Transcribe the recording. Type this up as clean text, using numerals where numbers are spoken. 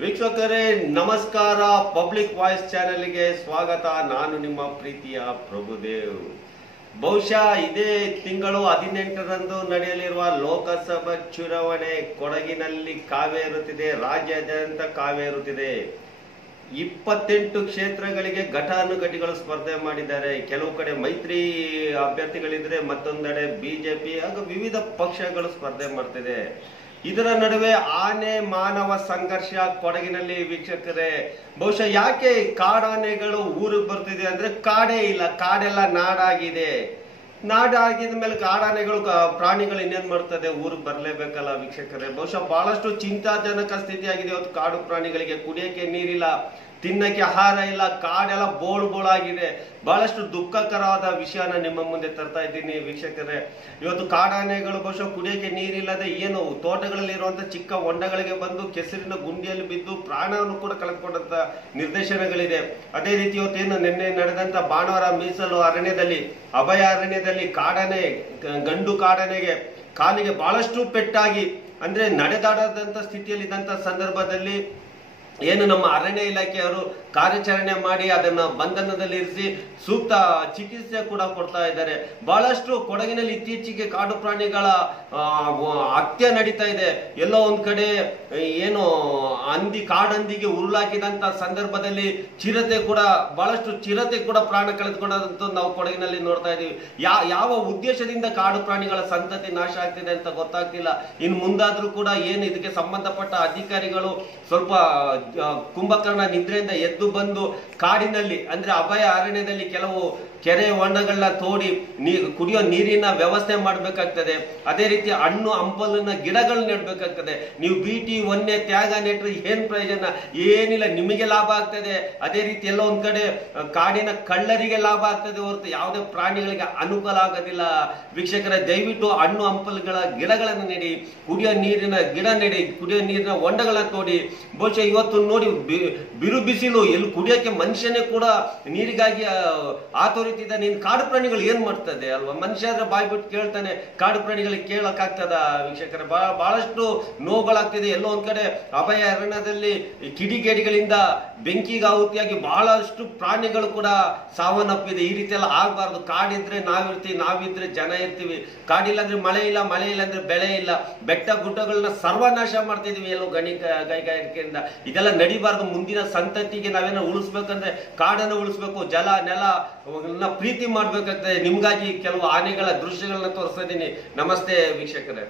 ವೀಕ್ಷಕರೇ ನಮಸ್ಕಾರ. Public voice ಚಾನೆಲ್ಗೆ ಸ್ವಾಗತ. ನಾನು ನಿಮ್ಮ ಪ್ರೀತಿಯ ಪ್ರಭುದೇವ್. ಬಹುಶಃ ಇದೇ ತಿಂಗಳು 18ರಂದು ನಡೆಯಲಿರುವ ಲೋಕಸಭಾ ಚುನಾವಣೆ ಕೊಡಗಿನಲ್ಲಿ ಕಾವೇರುತ್ತಿದೆ, ರಾಜ್ಯಾದ್ಯಂತ ಕಾವೇರುತ್ತಿದೆ. 28 ಕ್ಷೇತ್ರಗಳಿಗೆ ಘಟಾನುಘಟಿಗಳು ಸ್ಪರ್ಧೆ ಮಾಡಿದ್ದಾರೆ. ಕೆಲವು ಕಡೆ ಮೈತ್ರಿ ಅಭ್ಯರ್ಥಿಗಳಿದ್ರೆ, ಮತ್ತೊಂದೆಡೆ ಬಿಜೆಪಿ ಹಾಗೂ ವಿವಿಧ ಪಕ್ಷಗಳು ಸ್ಪರ್ಧೆ ಮಾಡ್ತಿದೆ. ಇದರ ನಡುವೆ ಆನೆ ಮಾನವ ಸಂಘರ್ಷ ಕೊಡಗಿನಲ್ಲಿ. ವೀಕ್ಷಕರೇ, ಬಹುಶಃ ಯಾಕೆ ಕಾಡಾನೆಗಳು ಊರಿಗೆ ಬರ್ತಿದೆ ಅಂದ್ರೆ ಕಾಡೇ ಇಲ್ಲ, ಕಾಡೆಲ್ಲ ನಾಡಾಗಿದೆ. ನಾಡಾಗಿದ ಮೇಲೆ ಕಾಡಾನೆಗಳು ಪ್ರಾಣಿಗಳು ಇನ್ನೇನ್ ಮಾಡ್ತದೆ, ಊರಿಗೆ ಬರ್ಲೇಬೇಕಲ್ಲ ವೀಕ್ಷಕರೇ. ಬಹುಶಃ ಬಹಳಷ್ಟು ಚಿಂತಾಜನಕ ಸ್ಥಿತಿ ಆಗಿದೆ ಇವತ್ತು. ಕಾಡು ಪ್ರಾಣಿಗಳಿಗೆ ಕುಡಿಯಕ್ಕೆ ನೀರಿಲ್ಲ, ತಿನ್ನಕ್ಕೆ ಆಹಾರ ಇಲ್ಲ, ಕಾಡೆಲ್ಲ ಬೋಳಾಗಿದೆ. ಬಹಳಷ್ಟು ದುಃಖಕರವಾದ ವಿಷಯನ ನಿಮ್ಮ ಮುಂದೆ ತರ್ತಾ ಇದ್ದೀನಿ ವೀಕ್ಷಕರೇ. ಇವತ್ತು ಕಾಡಾನೆಗಳು ಬಹುಶಃ ಕುಡಿಯಕ್ಕೆ ನೀರಿಲ್ಲದೆ ಏನು ತೋಟಗಳಲ್ಲಿ ಇರುವಂತ ಚಿಕ್ಕ ಹೊಂಡಗಳಿಗೆ ಬಂದು ಕೆಸರಿನ ಗುಂಡಿಯಲ್ಲಿ ಬಿದ್ದು ಪ್ರಾಣವನ್ನು ಕೂಡ ಕಳೆದುಕೊಂಡಂತ ನಿರ್ದೇಶನಗಳಿದೆ. ಅದೇ ರೀತಿ ಇವತ್ತೇನು ನಿನ್ನೆ ನಡೆದಂತ ಬಾಣವರ ಮೀಸಲು ಅರಣ್ಯದಲ್ಲಿ, ಅಭಯಾರಣ್ಯದಲ್ಲಿ ಕಾಡಾನೆ, ಗಂಡು ಕಾಡಾನೆಗೆ ಕಾಲಿಗೆ ಬಹಳಷ್ಟು ಪೆಟ್ಟಾಗಿ ಅಂದ್ರೆ ನಡೆದಾಡದಂತ ಸ್ಥಿತಿಯಲ್ಲಿ ಇದ್ದಂತ ಸಂದರ್ಭದಲ್ಲಿ ಏನು ನಮ್ಮ ಅರಣ್ಯ ಇಲಾಖೆಯವರು ಕಾರ್ಯಾಚರಣೆ ಮಾಡಿ ಅದನ್ನ ಬಂಧನದಲ್ಲಿ ಇರಿಸಿ ಸೂಕ್ತ ಚಿಕಿತ್ಸೆ ಕೂಡ ಕೊಡ್ತಾ ಇದ್ದಾರೆ. ಬಹಳಷ್ಟು ಕೊಡಗಿನಲ್ಲಿ ಇತ್ತೀಚೆಗೆ ಕಾಡು ಪ್ರಾಣಿಗಳ ಹತ್ಯೆ ನಡೀತಾ ಇದೆ. ಎಲ್ಲೋ ಒಂದ್ ಕಡೆ ಏನು ಕಾಡಂದಿಗೆ ಉರುಳಾಕಿದಂತ ಸಂದರ್ಭದಲ್ಲಿ ಚಿರತೆ ಕೂಡ ಪ್ರಾಣ ಕಳೆದುಕೊಂಡಂತ ನಾವು ಕೊಡಗಿನಲ್ಲಿ ನೋಡ್ತಾ ಇದೀವಿ. ಯಾವ ಉದ್ದೇಶದಿಂದ ಕಾಡು ಪ್ರಾಣಿಗಳ ಸಂತತಿ ನಾಶ ಆಗ್ತಿದೆ ಅಂತ ಗೊತ್ತಾಗ್ತಿಲ್ಲ. ಇನ್ನು ಮುಂದಾದ್ರೂ ಕೂಡ ಏನು ಇದಕ್ಕೆ ಸಂಬಂಧಪಟ್ಟ ಅಧಿಕಾರಿಗಳು ಸ್ವಲ್ಪ ಕುಂಭಕರ್ಣ ನಿದ್ರೆಯಿಂದ ಎದ್ದು ಬಂದು ಕಾಡಿನಲ್ಲಿ ಅಂದ್ರೆ ಅಭಯ ಅರಣ್ಯದಲ್ಲಿ ಕೆಲವು ಕೆರೆ ಹೊಂಡಗಳನ್ನ ತೋಡಿ ಕುಡಿಯೋ ನೀರಿನ ವ್ಯವಸ್ಥೆ ಮಾಡಬೇಕಾಗ್ತದೆ. ಅದೇ ರೀತಿ ಹಣ್ಣು ಹಂಪಲಿನ ಗಿಡಗಳು ನೆಡ್ಬೇಕಾಗ್ತದೆ. ನೀವು ಬೀಟಿ ಒನ್ನೆ ತ್ಯಾಗ ನೆಟ್ರೆ ಏನ್ ಪ್ರಯೋಜನ? ಏನಿಲ್ಲ, ನಿಮಗೆ ಲಾಭ ಆಗ್ತದೆ. ಅದೇ ರೀತಿ ಎಲ್ಲ ಒಂದ್ ಕಡೆ ಕಾಡಿನ ಕಳ್ಳರಿಗೆ ಲಾಭ ಆಗ್ತದೆ ಹೊರತು ಯಾವುದೇ ಪ್ರಾಣಿಗಳಿಗೆ ಅನುಕೂಲ ಆಗೋದಿಲ್ಲ. ವೀಕ್ಷಕರ, ದಯವಿಟ್ಟು ಹಣ್ಣು ಹಂಪಲುಗಳ ಗಿಡಗಳನ್ನು ನೆಡಿ, ಕುಡಿಯೋ ನೀರಿನ ಗಿಡ ನೆಡಿ, ಕುಡಿಯೋ ನೀರಿನ ಹೊಂಡಗಳನ್ನ ತೋಡಿ. ಬಹುಶಃ ಇವತ್ತು ನೋಡಿ ಬಿರು ಬಿಸಿಲು, ಎಲ್ಲಿ ಕುಡಿಯೋಕೆ ಮನುಷ್ಯನೇ ಕೂಡ ನೀರಿಗಾಗಿ ಆತೋರಿತಿದ್ದ. ನೀನ್ ಕಾಡು ಪ್ರಾಣಿಗಳು ಏನ್ ಮಾಡ್ತದೆ ಅಲ್ವಾ? ಮನುಷ್ಯ ಆದ್ರೆ ಬಾಯ್ ಬಿಟ್ಟು ಕೇಳ್ತಾನೆ, ಕಾಡು ಪ್ರಾಣಿಗಳಿಗೆ ಕೇಳಕ್ಕಾಗ್ತದ ವೀಕ್ಷಕರ? ಬಹಳಷ್ಟು ನೋವುಗಳಾಗ್ತಿದೆ. ಎಲ್ಲೋ ಒಂದ್ ಕಡೆ ಅಭಯ ಅರಣ್ಯದಲ್ಲಿ ಕಿಡಿಗೇಡಿಗಳಿಂದ ಬೆಂಕಿಗೆ ಆಹುತಿಯಾಗಿ ಬಹಳಷ್ಟು ಪ್ರಾಣಿಗಳು ಕೂಡ ಸಾವನ್ನಪ್ಪಿದೆ. ಈ ರೀತಿ ಎಲ್ಲ ಆಗ್ಬಾರ್ದು. ಕಾಡಿದ್ರೆ ನಾವಿರ್ತೀವಿ, ನಾವಿದ್ರೆ ಜನ ಇರ್ತೀವಿ. ಕಾಡಿಲ್ಲ ಅಂದ್ರೆ ಮಳೆ ಇಲ್ಲ, ಮಳೆ ಇಲ್ಲ ಅಂದ್ರೆ ಬೆಳೆ ಇಲ್ಲ. ಬೆಟ್ಟ ಗುಡ್ಡಗಳನ್ನ ಸರ್ವನಾಶ ಮಾಡ್ತಿದೀವಿ ಎಲ್ಲೋ ಗಣಿಗಾರಿಕೆಯಿಂದ. ಇದೆಲ್ಲ ನಡಿಬಾರ್ದು. ಮುಂದಿನ ಸಂತತಿಗೆ ನಾವೇನೋ ಉಳಿಸ್ಬೇಕಂದ್ರೆ ಕಾಡನ್ನು ಉಳಿಸ್ಬೇಕು, ಜಲ ನೆಲ ಪ್ರೀತಿ ಮಾಡ್ಬೇಕಾಗ್ತದೆ. ನಿಮ್ಗಾಗಿ ಕೆಲವು ಆನೆಗಳ ದೃಶ್ಯಗಳನ್ನ ತೋರಿಸ್ತಾ ಇದ್ದೀನಿ. ನಮಸ್ತೆ ವೀಕ್ಷಕರೇ.